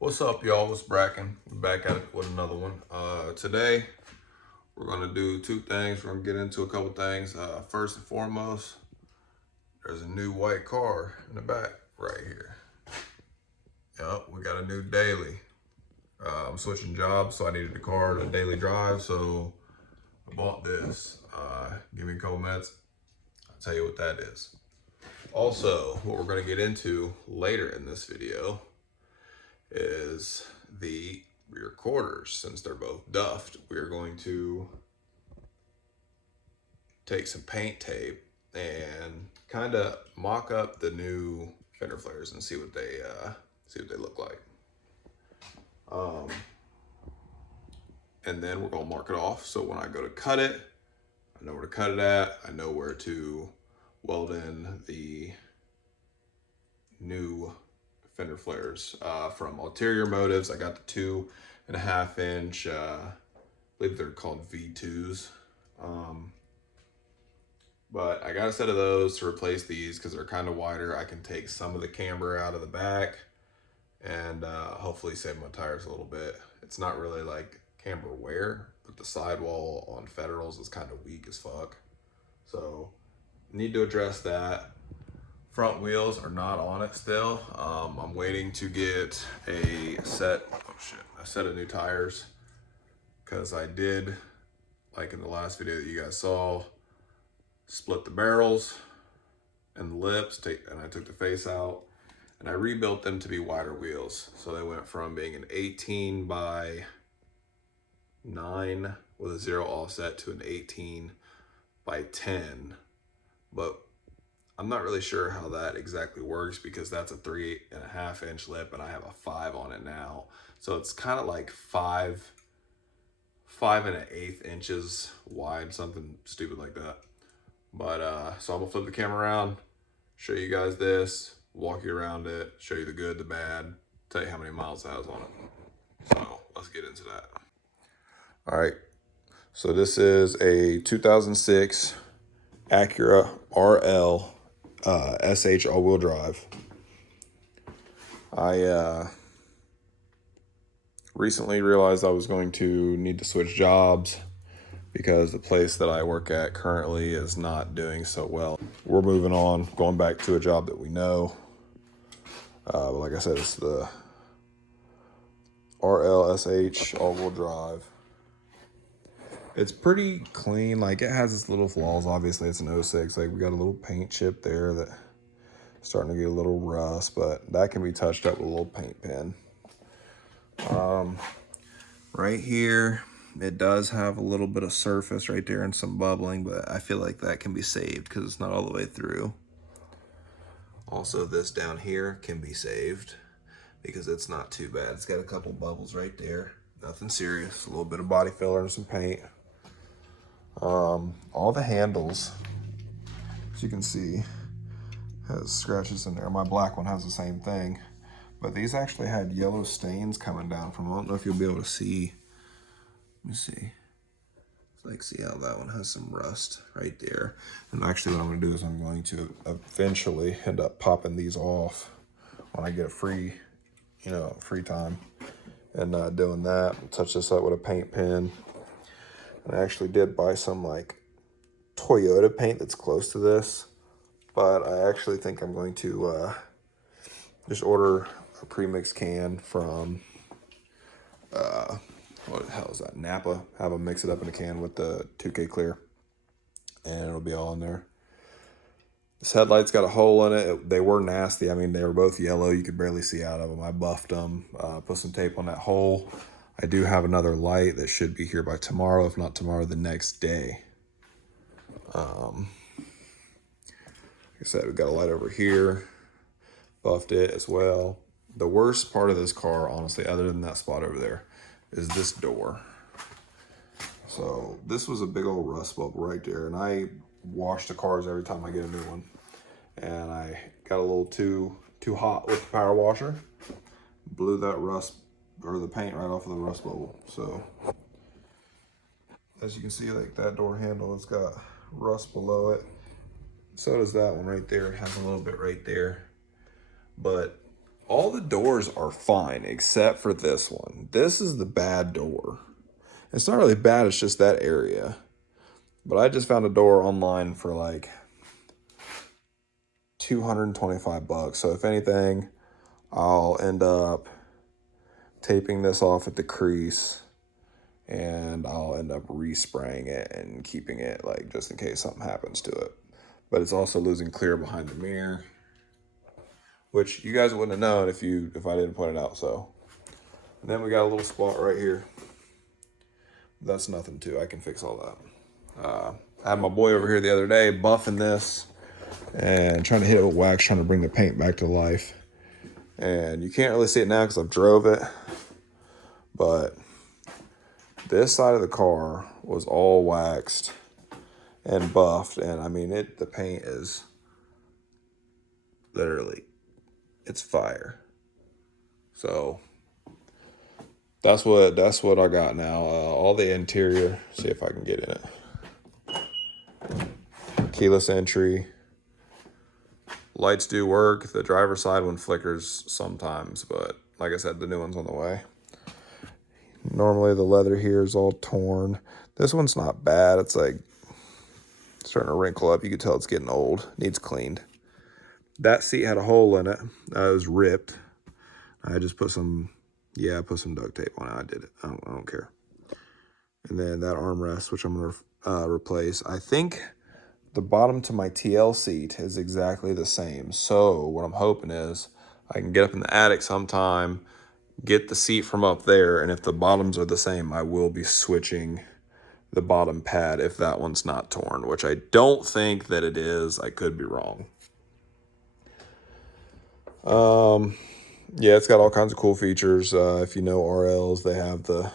What's up, y'all? It's Bracken. We're back at it with another one. Today, we're going to do two things. We're going to get into a couple things. First and foremost, there's a new white car in the back right here. Yep, we got a new daily. I'm switching jobs, so I needed a car to daily drive, so I bought this. Give me a couple minutes. I'll tell you what that is. Also, what we're going to get into later in this video is the rear quarters. Since they're both duffed, we're going to take some paint tape and kind of mock up the new fender flares and see what they look like. And then we're gonna mark it off, so when I go to cut it, I know where to cut it at. I know where to weld in the new fender flares from Ulterior Motives. I got the 2.5 inch, I believe they're called V2s. But I got a set of those to replace these because they're kind of wider. I can take some of the camber out of the back and hopefully save my tires a little bit. It's not really like camber wear, but the sidewall on Federals is kind of weak as fuck. So need to address that. Front wheels are not on it still. I'm waiting to get a set of new tires, because I did, like in the last video that you guys saw, split the barrels and the lips, and I took the face out, and I rebuilt them to be wider wheels. So they went from being an 18 by 9 with a 0 offset to an 18 by 10. But I'm not really sure how that exactly works, because that's a 3.5 inch lip and I have a 5 on it now. So it's kind of like 5 1/8 inches wide, something stupid like that. But so I'm gonna flip the camera around, show you guys this, walk you around it, show you the good, the bad, tell you how many miles it has on it. So let's get into that. All right, so this is a 2006 Acura RL SH all-wheel drive. I recently realized I was going to need to switch jobs because the place that I work at currently is not doing so well. We're moving on, going back to a job that we know. But like I said, it's the RLSH all-wheel drive. It's pretty clean. Like, it has its little flaws. Obviously, it's an 06. Like, we got a little paint chip there that starting to get a little rust, but that can be touched up with a little paint pen. Right here, it does have a little bit of surface right there and some bubbling, but I feel like that can be saved because it's not all the way through. Also, this down here can be saved because it's not too bad. It's got a couple bubbles right there. Nothing serious. A little bit of body filler and some paint. All the handles, as you can see, has scratches in there. My black one has the same thing, but these actually had yellow stains coming down from them. I don't know if you'll be able to see. Let me see. Like, see how that one has some rust right there. And actually what I'm gonna do is I'm going to eventually end up popping these off when I get a free time, and doing that. I'll touch this up with a paint pen. And I actually did buy some like Toyota paint that's close to this, but I actually think I'm going to just order a pre-mix can from what the hell is that, Napa, have them mix it up in a can with the 2K clear, and it'll be all in there. This headlight's got a hole in it. They were nasty. I mean, they were both yellow. You could barely see out of them. I buffed them, put some tape on that hole. I do have another light that should be here by tomorrow. If not tomorrow, the next day. Like I said, we got a light over here. Buffed it as well. The worst part of this car, honestly, other than that spot over there, is this door. So this was a big old rust bubble right there, and I wash the cars every time I get a new one. And I got a little too hot with the power washer, blew that rust, or the paint, right off of the rust bubble. So as you can see, like that door handle, it's got rust below it. So does that one right there. It has a little bit right there. But all the doors are fine except for this one. This is the bad door. It's not really bad, it's just that area. But I just found a door online for like $225. So if anything, I'll end up taping this off at the crease, and I'll end up respraying it and keeping it like just in case something happens to it. But it's also losing clear behind the mirror, which you guys wouldn't have known if I didn't point it out. So, and then we got a little spot right here. That's nothing too. I can fix all that. I had my boy over here the other day buffing this and trying to hit it with wax, trying to bring the paint back to life. And you can't really see it now because I've drove it, but this side of the car was all waxed and buffed, and I mean the paint is literally, it's fire. So that's what I got now. All the interior, see if I can get in it. Keyless entry. Lights do work. The driver's side one flickers sometimes, but like I said, the new one's on the way. Normally the leather here is all torn. This one's not bad. It's like starting to wrinkle up. You can tell it's getting old. Needs cleaned. That seat had a hole in it. It was ripped. I just put some, I put some duct tape on it. I did it. I don't care. And then that armrest, which I'm going to replace. I think the bottom to my TL seat is exactly the same. So what I'm hoping is I can get up in the attic sometime, get the seat from up there, and if the bottoms are the same, I will be switching the bottom pad if that one's not torn, which I don't think that it is. I could be wrong. Yeah, it's got all kinds of cool features. If you know RLs, they have the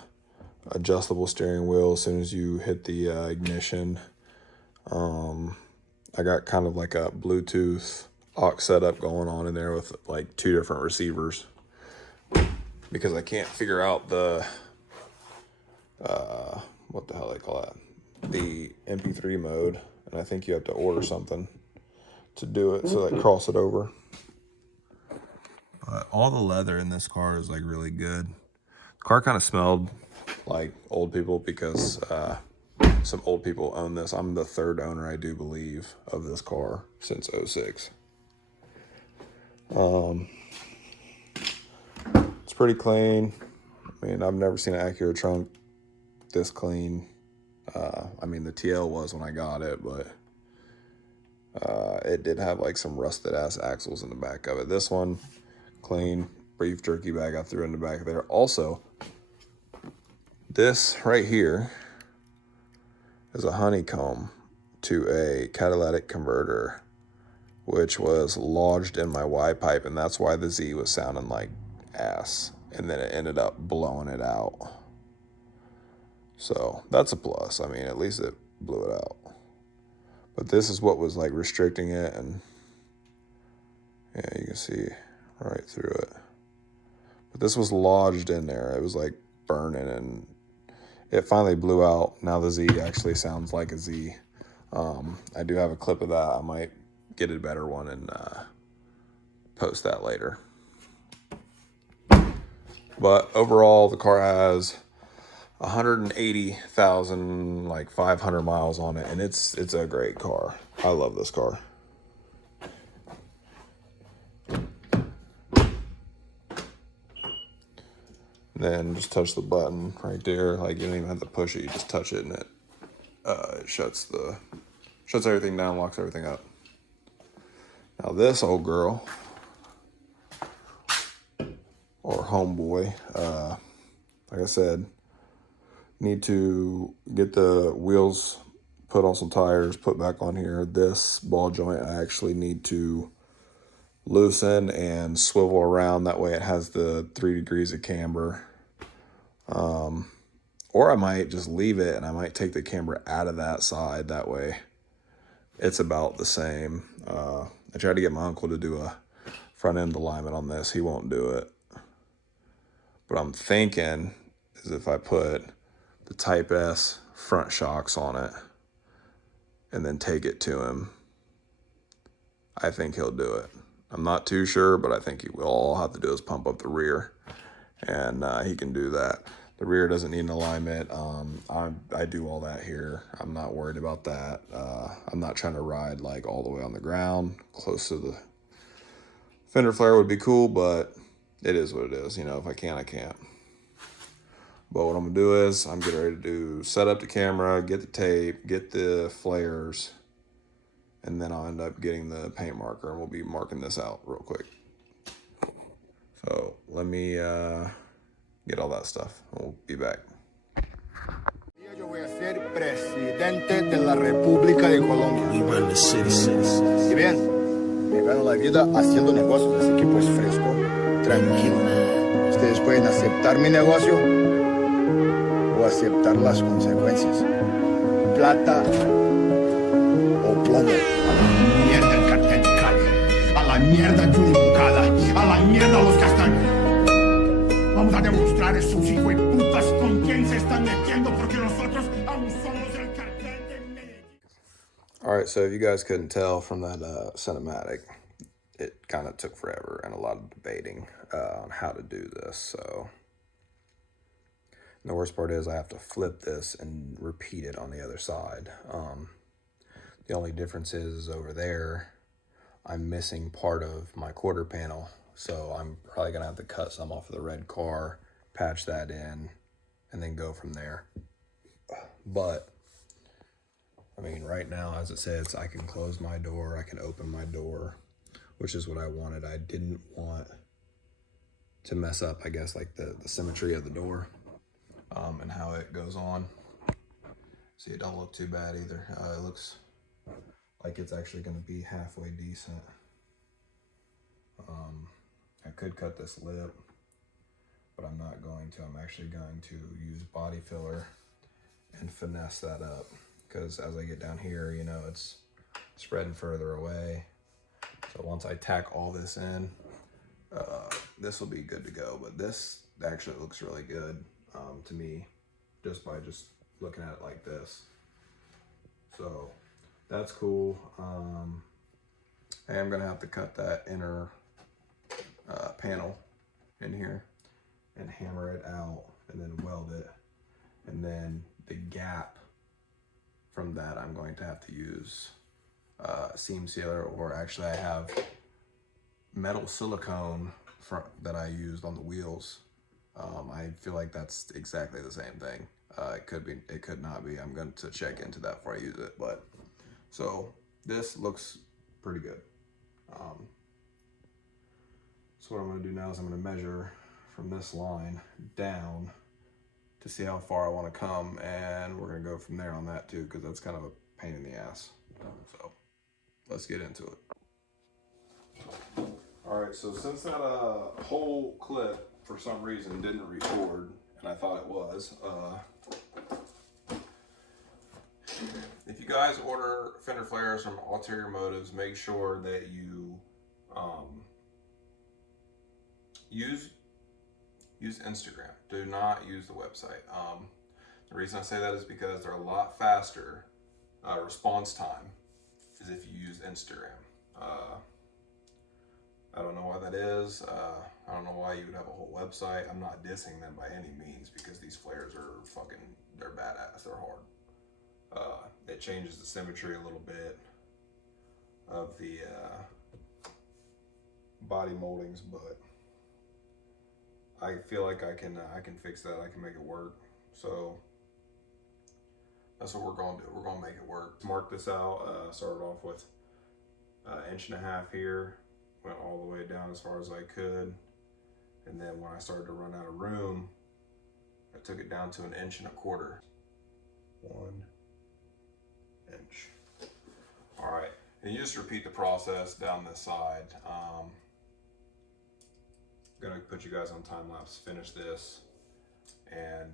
adjustable steering wheel as soon as you hit the ignition. I got kind of like a Bluetooth aux setup going on in there with like 2 different receivers because I can't figure out the what the hell they call that, the MP3 mode, and I think you have to order something to do it, so like cross it over. But all the leather in this car is like really good. The car kind of smelled like old people because some old people own this. I'm the 3rd owner, I do believe, of this car since '06. It's pretty clean. I mean, I've never seen an Acura trunk this clean. I mean, the TL was when I got it, but it did have like some rusted ass axles in the back of it. This one, clean. Beef jerky bag I threw in the back there. Also, this right here is a honeycomb to a catalytic converter, which was lodged in my Y pipe, and that's why the Z was sounding like ass. And then it ended up blowing it out. So that's a plus. I mean, at least it blew it out. But this is what was like restricting it, and yeah, you can see right through it. But this was lodged in there. It was like burning, and it finally blew out. Now the Z actually sounds like a Z. I do have a clip of that. I might get a better one and post that later. But overall, the car has 180,000, like 500 miles on it, and it's a great car. I love this car. Then just touch the button right there. Like, you don't even have to push it. You just touch it, and it shuts everything down, locks everything up. Now this old girl, or homeboy, like I said, need to get the wheels put on some tires, put back on here. This ball joint I actually need to loosen and swivel around. That way it has the 3 degrees of camber. Or I might just leave it and I might take the camber out of that side. That way it's about the same. I tried to get my uncle to do a front end alignment on this. He won't do it. But I'm thinking is if I put the Type S front shocks on it and then take it to him, I think he'll do it. I'm not too sure, but I think he will. All I'll have to do is pump up the rear, and he can do that. The rear doesn't need an alignment. I do all that here. I'm not worried about that. I'm not trying to ride like all the way on the ground. Close to the fender flare would be cool, but it is what it is. You know, if I can, I can't. But what I'm gonna do is I'm getting ready to set up the camera, get the tape, get the flares, and then I'll end up getting the paint marker, and we'll be marking this out real quick. So let me get all that stuff. We'll be back. Yo voy a ser presidente de la República de Colombia. We run the city. Y bien, me gano la vida haciendo negocios, así que pues fresco, tranquilo. Ustedes pueden aceptar mi negocio o aceptar las consecuencias. Plata o plomo. A la mierda el cartel de Cali, a la mierda Juni Bucada, a la mierda los castaños. Vamos a demostrar esos hijos de putas con quién se están metiendo porque nosotros aún somos el cartel de Medellín. All right, so if you guys couldn't tell from that cinematic, it kind of took forever and a lot of debating on how to do this. So the worst part is I have to flip this and repeat it on the other side. The only difference is over there, I'm missing part of my quarter panel. So I'm probably gonna have to cut some off of the red car, patch that in, and then go from there. But, I mean, right now, as it says, I can close my door, I can open my door, which is what I wanted. I didn't want to mess up, I guess, like the symmetry of the door and how it goes on. See, it don't look too bad either. It looks like it's actually gonna be halfway decent. I could cut this lip, but I'm not going to. I'm actually going to use body filler and finesse that up, because as I get down here, you know, it's spreading further away. So once I tack all this in, this will be good to go. But this actually looks really good to me, just by looking at it like this. So that's cool. I am gonna have to cut that inner panel in here and hammer it out and then weld it, and then the gap from that I'm going to have to use seam sealer, or actually I have metal silicone that I used on the wheels. I feel like that's exactly the same thing. It could be, it could not be. I'm going to check into that before I use it. But so this looks pretty good. So what I'm going to do now is I'm going to measure from this line down to see how far I want to come, and we're going to go from there on that too, because that's kind of a pain in the ass. So let's get into it. All right, so since that whole clip for some reason didn't record, and I thought it was, if you guys order fender flares from Ulterior Motives, make sure that you use Instagram. Do not use the website. The reason I say that is because they're a lot faster response time is if you use Instagram. I don't know why that is. I don't know why you would have a whole website. I'm not dissing them by any means, because these flares are fucking, they're badass, they're hard. It changes the symmetry a little bit of the body moldings, but I feel like I can fix that. I can make it work. So that's what we're going to do. We're going to make it work. Mark this out. Started off with 1.5 inches here. Went all the way down as far as I could. And then when I started to run out of room, I took it down to 1.25 inches. 1 inch. All right. And you just repeat the process down this side. I'm gonna put you guys on time lapse, finish this, and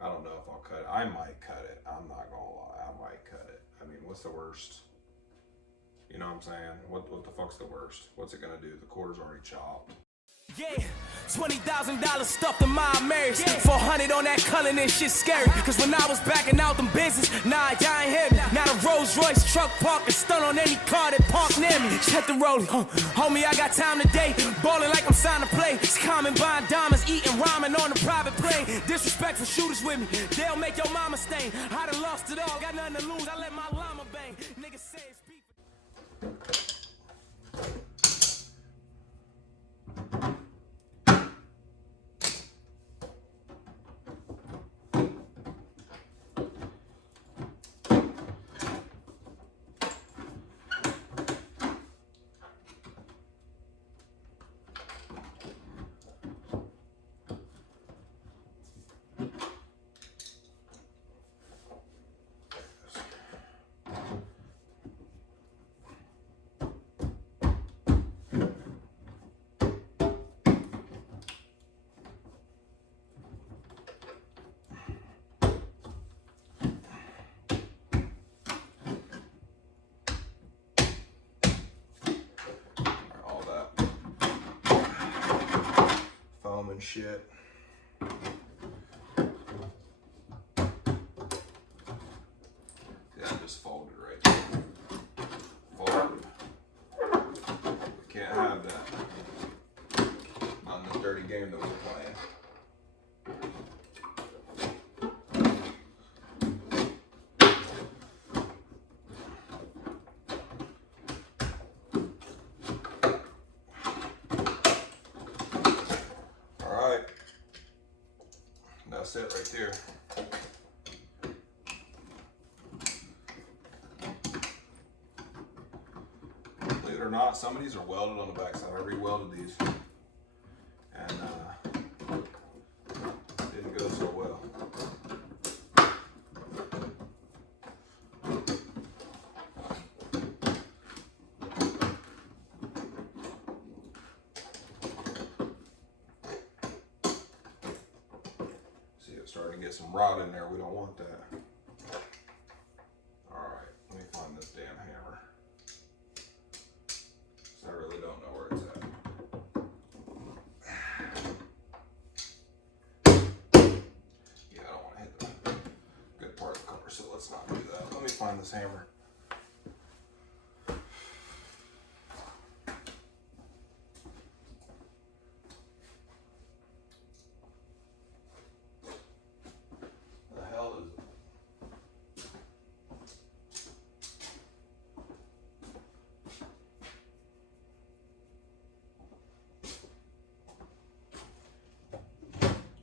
I don't know if I'll cut it. I might cut it. I'm not gonna lie. I might cut it. I mean, what's the worst? You know what I'm saying? What the fuck's the worst? What's it gonna do? The quarter's already chopped. Yeah. $20,000 stuffed in my Marys. 400 on that Cullen and shit scary. Cause when I was backing out them business, nah, y'all ain't hear me. Now the Rolls Royce truck park and stun on any car that park near me. Check the rollie, homie, I got time today. Ballin' like I'm signed to play. It's common buying diamonds, eating ramen on a private plane. Disrespectful shooters with me, they'll make your mama stain. I done lost it all, got nothing to lose, I let my llama bang. Niggas say it's people. All that foam and shit. Yeah, just folded right there. Folded. We can't have that. Not in this dirty game that we're playing. Alright. That's it right there. Believe it or not, some of these are welded on the backside. I re-welded these. And didn't go so well. See, it's starting to get some rot in there. We don't want that. Alright, let me find this damn hammer. I really don't know where it's at. Yeah, I don't want to hit the good part of the cover, so let's not do that. Let me find this hammer. The hell is it?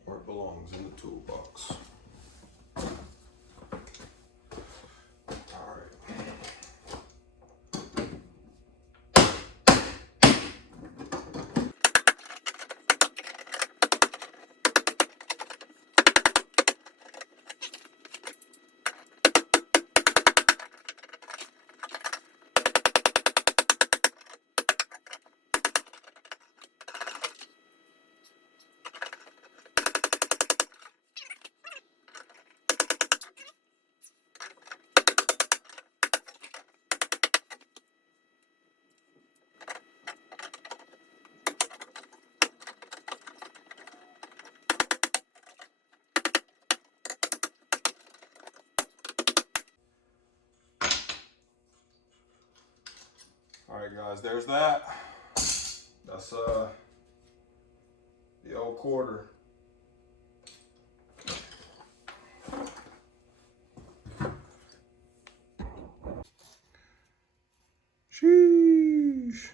Where it belongs, in the toolbox. Alright. Alright guys, there's that. That's the old quarter. Sheesh.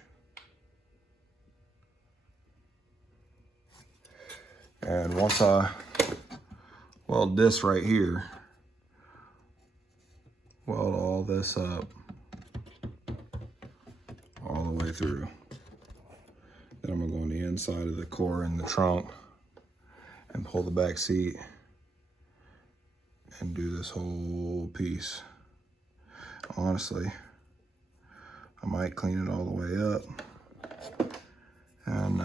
And once I weld this right here, weld all this up all the way through. Then I'm gonna go on the inside of the core in the trunk and pull the back seat and do this whole piece. Honestly, I might clean it all the way up and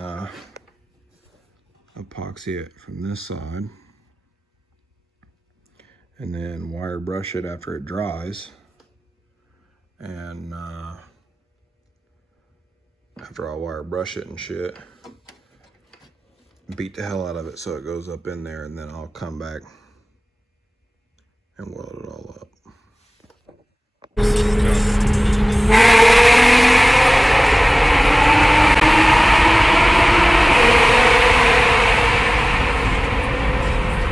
epoxy it from this side and then wire brush it after it dries. And after I wire brush it and shit, beat the hell out of it so it goes up in there, and then I'll come back and weld it all up.